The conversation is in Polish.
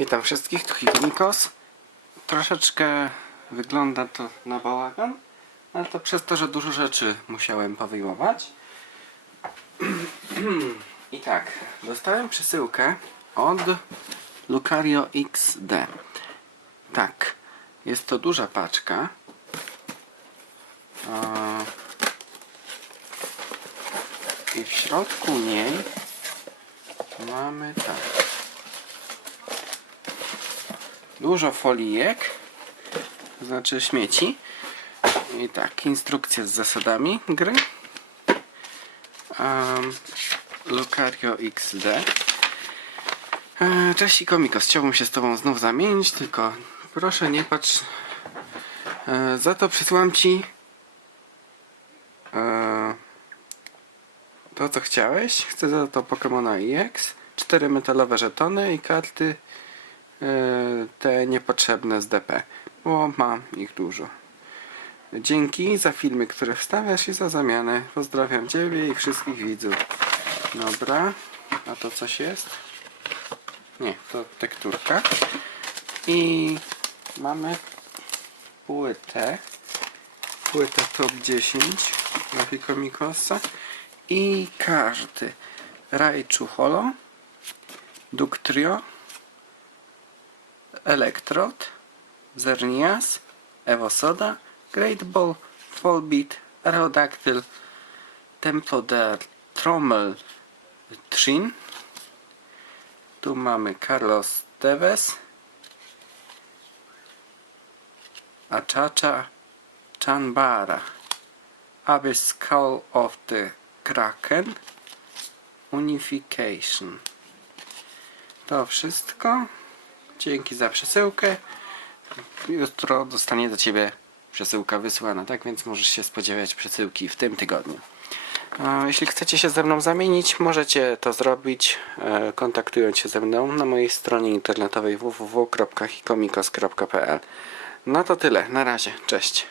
Witam wszystkich, tu Hikomikos. Troszeczkę wygląda to na bałagan, ale to przez to, że dużo rzeczy musiałem powyjmować. I tak, dostałem przesyłkę od Lucario XD. Tak, jest to duża paczka. I w środku niej mamy tak. Dużo folijek, to znaczy śmieci. I tak, instrukcja z zasadami gry. Um, Lucario XD. E, Cześć i komikos, chciałbym się z Tobą znów zamienić, tylko proszę nie patrz. E, za to przysyłam Ci e, to co chciałeś. Chcę za to Pokemona EX, cztery metalowe żetony i karty e, te niepotrzebne z DP, bo mam ich dużo. Dzięki za filmy, które wstawiasz i za zamianę. Pozdrawiam Ciebie i wszystkich widzów. Dobra, a to coś jest? Nie, to tekturka. I mamy płytę. Płytę top 10 dla Hikomikosa. I karty. Raichu Holo. Ductrio. Electrode. Zernias. Evosoda. Great Ball. Fallbeat. Aerodactyl. Tempodar. Trommel. Trin. Tu mamy Carlos Tevez. Achacha Chanbara. Abyss Skull of the Kraken. Unification. To wszystko. Dzięki za przesyłkę. Jutro dostanie do Ciebie przesyłka wysłana, tak więc możesz się spodziewać przesyłki w tym tygodniu. Jeśli chcecie się ze mną zamienić, możecie to zrobić e, kontaktując się ze mną na mojej stronie internetowej www.hikomikos.pl No to tyle, na razie, cześć.